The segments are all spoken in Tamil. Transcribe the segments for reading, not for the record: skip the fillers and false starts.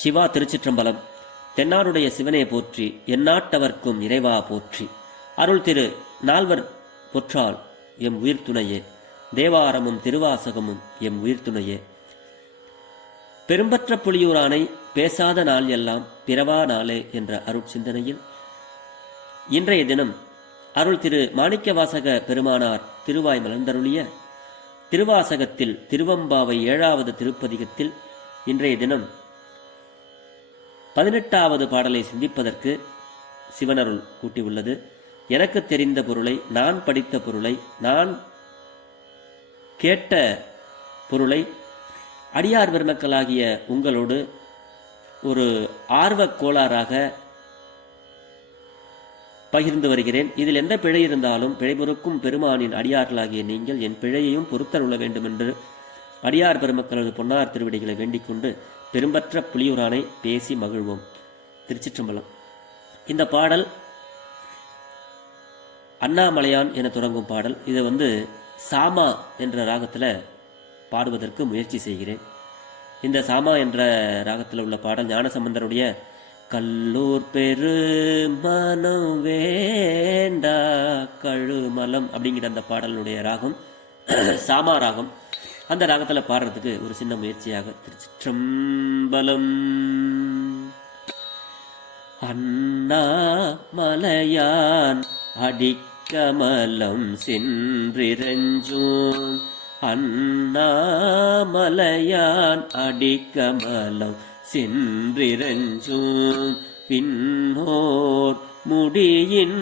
சிவா திருச்சிற்றம்பலம். தென்னாடுடைய சிவனே போற்றி, எந்நாட்டவர்க்கும் இறைவா போற்றி. அருள் திரு நால்வர் பொற்றால் எம் உயிர் துணையே, தேவாரமும் திருவாசகமும் எம் உயிர் துணையே. பெரும்பற்ற புலியூரானை பேசாத நாள் எல்லாம் பிறவா நாளே என்ற அருட்சிந்தனையில் இன்றைய தினம் அருள் திரு மாணிக்கவாசக பெருமானார் திருவாய் மலர்ந்தருளிய திருவாசகத்தில் திருவம்பாவை 7வது திருப்பதிகத்தில் இன்றைய தினம் 18வது பாடலை சிந்திப்பதற்கு சிவனருள் கூட்டியுள்ளது. எனக்கு தெரிந்த பொருளை, நான் படித்த பொருளை, நான் கேட்ட பொருளை அடியார் பெருமக்களாகிய உங்களோடு ஒரு ஆர்வக் கோளாறாக பகிர்ந்து வருகிறேன். இதில் எந்த பிழை இருந்தாலும் பிழைபொறுக்கும் பெருமானின் அடியார்களாகிய நீங்கள் என் பிழையையும் பொறுத்தருள வேண்டும் என்று அடியார் பெருமக்களது பொன்னார் திருவடிகளை வேண்டிக் கொண்டு பெரும்பற்ற புலியூரானை பேசி மகிழ்வோம். திருச்சிற்றம்பலம். இந்த பாடல் அண்ணாமலையான் என தொடங்கும் பாடல். இதை சாமா என்ற ராகத்தில் பாடுவதற்கு முயற்சி செய்கிறேன். இந்த சாமா என்ற ராகத்தில் உள்ள பாடல் ஞானசம்பந்தருடைய கல்லூர் பெரு மனம் வேண்டா கழுமலம் அப்படிங்கிற அந்த பாடலுடைய ராகம் சாமா ராகம். அந்த ராகத்தில் பாடுறதுக்கு ஒரு சின்ன முயற்சியாக திருச்சிற்றம்பலம். அண்ணா மலையான் அடிக்கமலம் சென்றிரஞ்சோம், அண்ணா மலையான் அடிக்கமலம் சென்றிரஞ்சோம், பின்னோர் முடியின்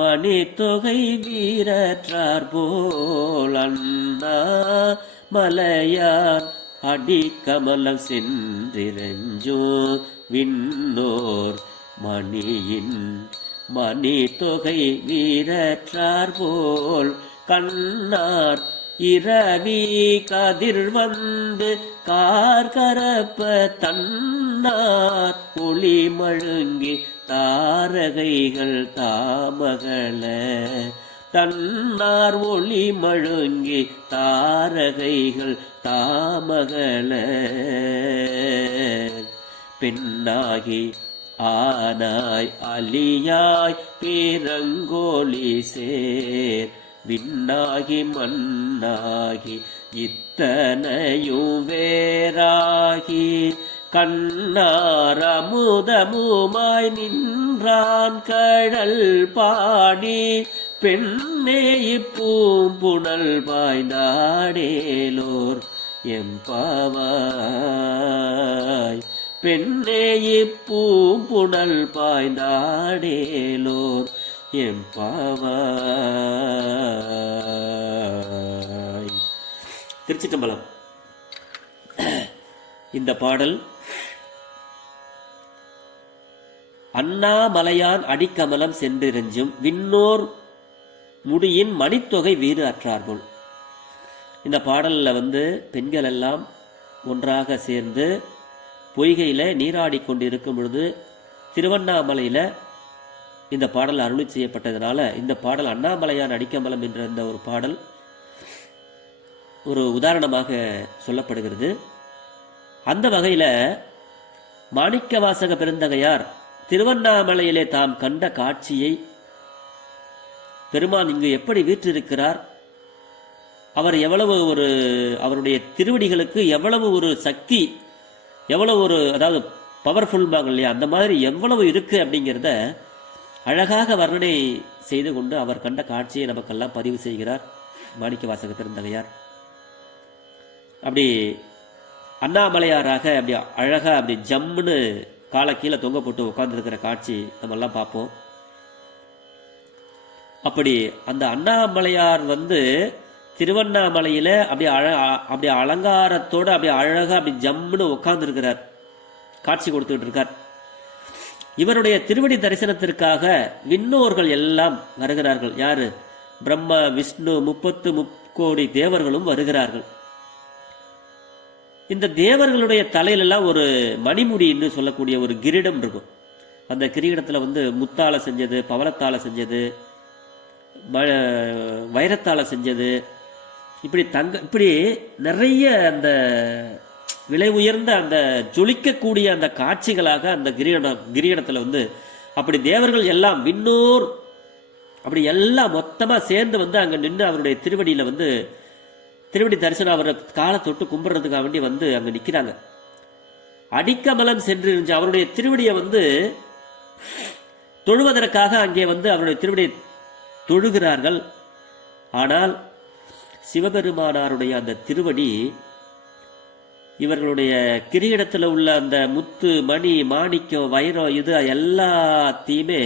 மணித்தொகை வீரற்றார் போல், அண்ணா மலையார் அடிக்கமலம் சென்றிரஞ்சோ, விண்ணோர் மணியின் மணி தொகை வீரற்றார் போல், கண்ணார் இரவி கதிர் வந்து கார்கரப்ப தன்னார் ஒளி மழுங்கி தாரகைகள் தாமகள, தன்னார் ஒளி மழுங்கி தாரகைகள் தாமகள, பெண்ணாகி ஆனாய் அலியாய் பேரங்கோலி சேர், விண்ணாகி மண்ணாகி இத்தனையும் வேறாகி, கண்ணார் அமுதமுமாய் நின்றான் கழல் பாடி, பெண்ணே இப்பூம்புணல் பாய்ந்தாடேலோர் எம்பாவாய், பெண்ணே இப்பூம்புணல் பாய்ந்தாடேலோர் எம்பாவாய். திருச்சிற்றம்பலம். இந்த பாடல் அண்ணாமலையான் அடிக்கமலம் சென்றிரஞ்சும், விண்ணோர் முடியின் மணித்தொகை வீறு அற்றார்கள். இந்த பாடலில் பெண்கள் எல்லாம் ஒன்றாக சேர்ந்து பொய்கையில் நீராடி கொண்டு இருக்கும் பொழுது திருவண்ணாமலையில் இந்த பாடல் அருளி செய்யப்பட்டதுனால இந்த பாடல் அண்ணாமலையான் அடிக்கமலம் என்ற இந்த ஒரு பாடல் ஒரு உதாரணமாக சொல்லப்படுகிறது. அந்த வகையில் மாணிக்கவாசக பெருந்தகையார் திருவண்ணாமலையிலே தாம் கண்ட காட்சியை, பெருமான் இங்கு எப்படி வீற்றிருக்கிறார், அவர் எவ்வளவு அவருடைய திருவடிகளுக்கு எவ்வளவு ஒரு சக்தி, எவ்வளவு அதாவது பவர்ஃபுல்பாங்க இல்லையா, அந்த மாதிரி எவ்வளவு இருக்கு அப்படிங்கிறத அழகாக வர்ணனை செய்து கொண்டு அவர் கண்ட காட்சியை நமக்கெல்லாம் பதிவு செய்கிறார் மாணிக்கவாசக பெருந்தகையார். அப்படி அண்ணாமலையாராக அப்படி அழகா அப்படி ஜம்முன்னு காலை கீழே தொங்க போட்டு உட்கார்ந்துருக்கிற காட்சி நம்ம எல்லாம் பார்ப்போம். அப்படி அந்த அண்ணாமலையார் திருவண்ணாமலையில அப்படி அலங்காரத்தோடு அப்படி அழகா அப்படி ஜம்முன்னு உட்கார்ந்துருக்கிறார், காட்சி கொடுத்துட்டு இருக்கார். இவருடைய திருவடி தரிசனத்திற்காக விண்ணோர்கள் எல்லாம் வருகிறார்கள். யாரு? பிரம்மா, விஷ்ணு, 30 தேவர்களும் வருகிறார்கள். இந்த தேவர்களுடைய தலையிலெல்லாம் ஒரு மணிமுடின்னு சொல்லக்கூடிய ஒரு கிரீடம் இருக்கும். அந்த கிரீடத்தில் முத்தால செஞ்சது, பவளத்தால செஞ்சது, வைரத்தால செஞ்சது, இப்படி நிறைய அந்த விலை உயர்ந்த அந்த ஜொலிக்கக்கூடிய அந்த காட்சிகளாக அந்த கிரீடத்தில் வந்து அப்படி தேவர்கள் எல்லாம் விண்ணோர் அப்படி எல்லாம் மொத்தமாக சேர்ந்து வந்து அங்கே நின்று அவருடைய திருவடியில் வந்து திருவடி தரிசனம் அவரை காலை தொட்டு கும்பிட்றதுக்காக வேண்டி வந்து அங்கே நிற்கிறாங்க. அடிக்கமலம் சென்று இருந்துச்சு அவருடைய திருவடியை வந்து தொழுவதற்காக அங்கே வந்து அவருடைய திருவடியை தொழுகிறார்கள். ஆனால் சிவபெருமானாருடைய அந்த திருவடி இவர்களுடைய கிரீடத்தில் உள்ள அந்த முத்து மணி மாணிக்கம் வைரம் இது எல்லாத்தையுமே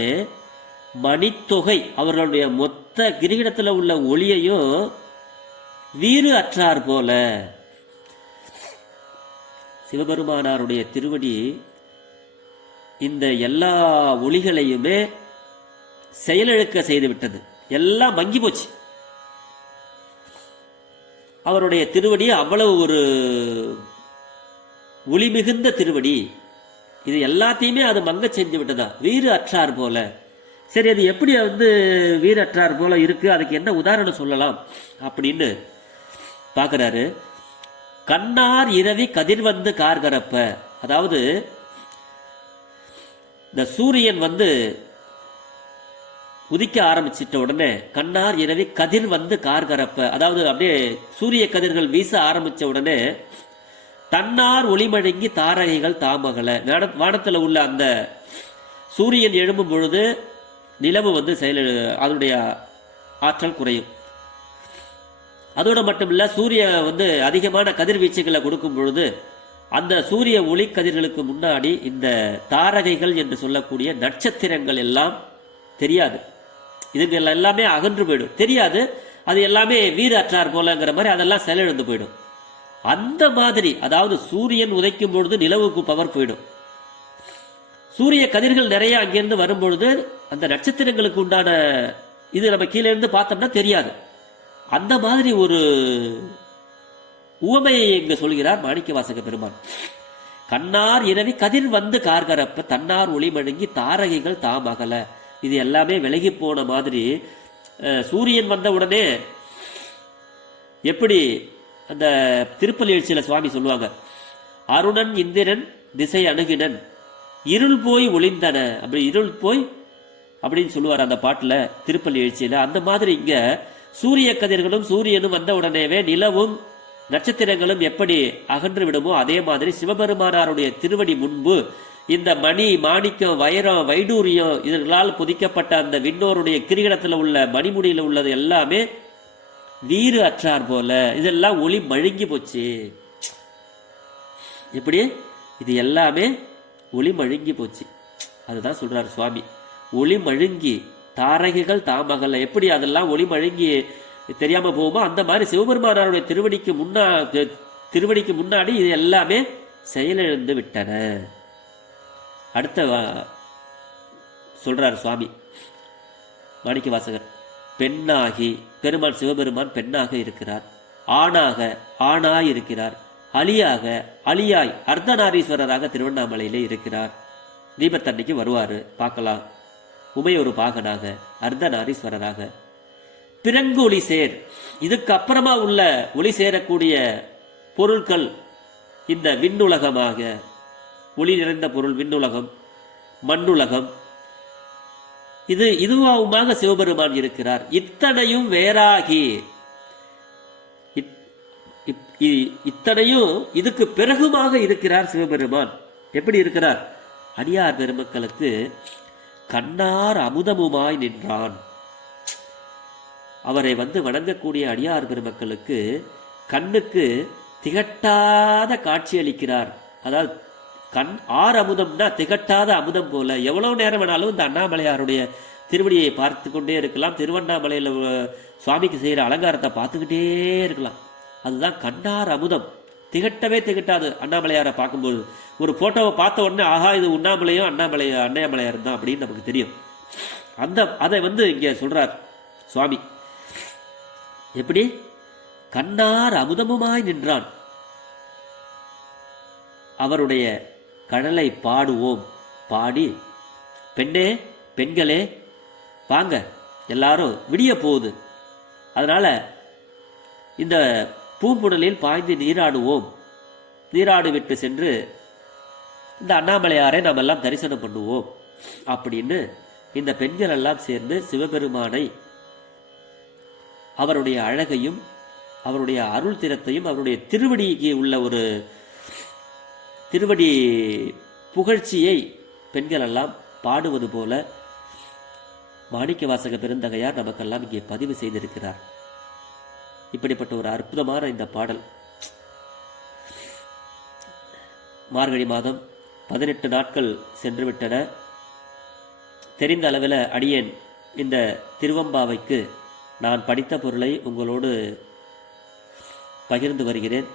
மணித்தொகை அவர்களுடைய மொத்த கிரீடத்தில் உள்ள ஒளியையும் வீறு அற்றார் போல சிவபெருமானாருடைய திருவடி இந்த எல்லா ஒளிகளையுமே செயலிழக்க செய்துவிட்டது. எல்லாம் மங்கி போச்சு. அவருடைய திருவடி அவ்வளவு ஒரு ஒளி மிகுந்த திருவடி, இது எல்லாத்தையுமே அது மங்க செஞ்சு விட்டதா, வீறு அற்றார் போல. சரி, அது எப்படி வந்து வீறு அற்றார் போல இருக்கு, அதுக்கு என்ன உதாரணம் சொல்லலாம் அப்படின்னு பார்க்குறாரு. கண்ணார் இரவி கதிர் வந்து கார்கரப்ப, அதாவது இந்த சூரியன் வந்து உதிக்க ஆரம்பிச்சிட்ட உடனே கண்ணார் இரவி கதிர் வந்து கார்கரப்ப, அதாவது அப்படியே சூரிய கதிர்கள் வீச ஆரம்பிச்ச உடனே தன்னார் ஒளிமழங்கி தாரகைகள் தாமகல, வானத்தில் உள்ள அந்த சூரியன் எழும்பும் பொழுது நிலவு வந்து அதனுடைய ஆற்றல் குறையும். அதோட மட்டும் இல்ல, சூரிய வந்து அதிகமான கதிர்வீச்சுகளை கொடுக்கும் பொழுது அந்த சூரிய ஒளி கதிர்களுக்கு முன்னாடி இந்த தாரகைகள் என்று சொல்லக்கூடிய நட்சத்திரங்கள் எல்லாம் தெரியாது. இதுகள் எல்லாமே அகன்று போயிடும், தெரியாது. அது எல்லாமே வீறு அற்றார் போலங்கிற மாதிரி அதெல்லாம் செயலிழந்து போயிடும். அந்த மாதிரி, அதாவது சூரியன் உதைக்கும் பொழுது நிலவுக்கு பவர் போயிடும். சூரிய கதிர்கள் நிறைய அங்கிருந்து வரும்பொழுது அந்த நட்சத்திரங்களுக்கு உண்டான இது நம்ம கீழே இருந்து பார்த்தோம்னா தெரியாது. அந்த மாதிரி ஒரு உவமையை இங்கு சொல்கிறார் மாணிக்கவாசக பெருமான். கண்ணார் இரவி கதிர் வந்து கார்கரப்ப தன்னார் ஒளி மழுங்கி தாரகைகள் தாம் அகல, இது எல்லாமே விலகி போன மாதிரி சூரியன் வந்த உடனே எப்படி அந்த திருப்பலி எழுச்சியில சுவாமி சொல்லுவாங்க, அருணன் இந்திரன் திசை அணுகினன் இருள் போய் ஒளிந்தன, அப்படி இருள் போய் அப்படின்னு சொல்லுவார் அந்த பாட்டுல திருப்பலி எழுச்சியில. அந்த மாதிரி இங்க சூரிய கதிர்களும் சூரியனும் வந்த உடனேவே நிலவும் நட்சத்திரங்களும் எப்படி அகன்று விடுமோ அதே மாதிரி சிவபெருமானாருடைய திருவடி முன்பு இந்த மணி மாணிக்கம் வைரம் வைடூரியம் இதர்களால் புதிக்கப்பட்ட அந்த விண்ணோருடைய கிரீடத்தில் உள்ள மணிமுடியில் உள்ளது எல்லாமே வீறு அற்றார் போல, இதெல்லாம் ஒளி மழுங்கி போச்சு. எப்படி இது எல்லாமே ஒளி மழுங்கி போச்சு, அதுதான் சொல்றாரு சுவாமி. ஒளி மழுங்கி தாரகைகள் தாமகல்ல, எப்படி அதெல்லாம் ஒளி மழுங்கி தெரியாம போகுமோ அந்த மாதிரி சிவபெருமானாருடைய திருவடிக்கு முன்னாடி இது எல்லாமே செயலிழந்து விட்டன. அடுத்த சொல்றார் சுவாமி மாணிக்க வாசகர், பெண்ணாகி பெருமான் சிவபெருமான் பெண்ணாக இருக்கிறார், ஆணாய் இருக்கிறார், அலியாய் அர்த்தநாரீஸ்வரராக திருவண்ணாமலையிலே இருக்கிறார். தீபத்தன்னைக்கு வருவாரு, பார்க்கலாம். உமையொரு பாகனாக அர்த்தநாரீஸ்வரராக பிறங்கு ஒளி சேர், இதுக்கு அப்புறமா உள்ள ஒளி சேரக்கூடிய பொருட்கள் இந்த விண்ணுலகமாக, ஒளி நிறைந்த பொருள் விண்ணுலகம் மண்ணுலகம், இதுவாவுமாக சிவபெருமான் இருக்கிறார். இத்தனையும் வேறாகி, இத்தனையும் இதுக்கு பிறகுமாக இருக்கிறார் சிவபெருமான். எப்படி இருக்கிறார்? அடியார் பெருமக்களுக்கு கண்ணார் அமுதமுமாய் நின்றான். அவரை வந்து வணங்கக்கூடிய அடியார் பெருமக்களுக்கு கண்ணுக்கு திகட்டாத காட்சி அளிக்கிறார். அதாவது ஆர் அமுதம்னா திகட்டாத அமுதம் போல. எவ்வளவு நேரம் வேணாலும் இந்த அண்ணாமலையாருடைய திருவடியை பார்த்து கொண்டே இருக்கலாம், திருவண்ணாமலையில் சுவாமிக்கு செய்கிற அலங்காரத்தை பார்த்துக்கிட்டே இருக்கலாம். அதுதான் கண்ணார் அமுதம், திகட்டவே திகட்டாது. அண்ணாமலையாரை பார்க்கும்போது ஒரு போட்டோவை பார்த்த உடனே ஆஹா இது உண்ணாமலையும் அண்ணாமலையார் தான் அப்படின்னு நமக்கு தெரியும். அதை வந்து இங்கே சொல்றார் சுவாமி. எப்படி? கண்ணார் அமுதமுமாய் நின்றான். அவருடைய கடலை பாடுவோம், பாடி பெண்களே வாங்க எல்லாரும், விடிய போகுது, அதனால இந்த பூம்புடலில் பாய்ந்து நீராடுவோம் நீராடு விட்டு சென்று இந்த அண்ணாமலையாரை நாம் எல்லாம் தரிசனம் பண்ணுவோம் அப்படின்னு இந்த பெண்கள் எல்லாம் சேர்ந்து சிவபெருமானை, அவருடைய அழகையும் அவருடைய அருள் திறத்தையும் அவருடைய திருவடிக்கு உள்ள ஒரு திருவடி புகழ்ச்சியை பெண்கள் எல்லாம் பாடுவது போல மாணிக்கவாசக பெருந்தகையார் நமக்கெல்லாம் இங்கே பதிவு செய்திருக்கிறார். இப்படிப்பட்ட ஒரு அற்புதமான இந்த பாடல் மார்கழி மாதம் 18 நாட்கள் சென்றுவிட்டன. தெரிந்த அளவில் அடியேன் இந்த திருவம்பாவைக்கு நான் படித்த பொருளை உங்களோடு பகிர்ந்து வருகிறேன்.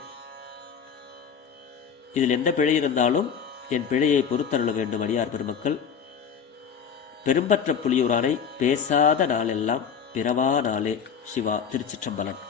இதில் எந்த பிழை இருந்தாலும் என் பிழையை பொறுத்தருள வேண்டும் அடியார் பெருமக்கள். பெரும்பற்ற புலியூரானை பேசாத நாளெல்லாம் பிறவா நாளே. சிவா. திருச்சிற்றம்பலம்.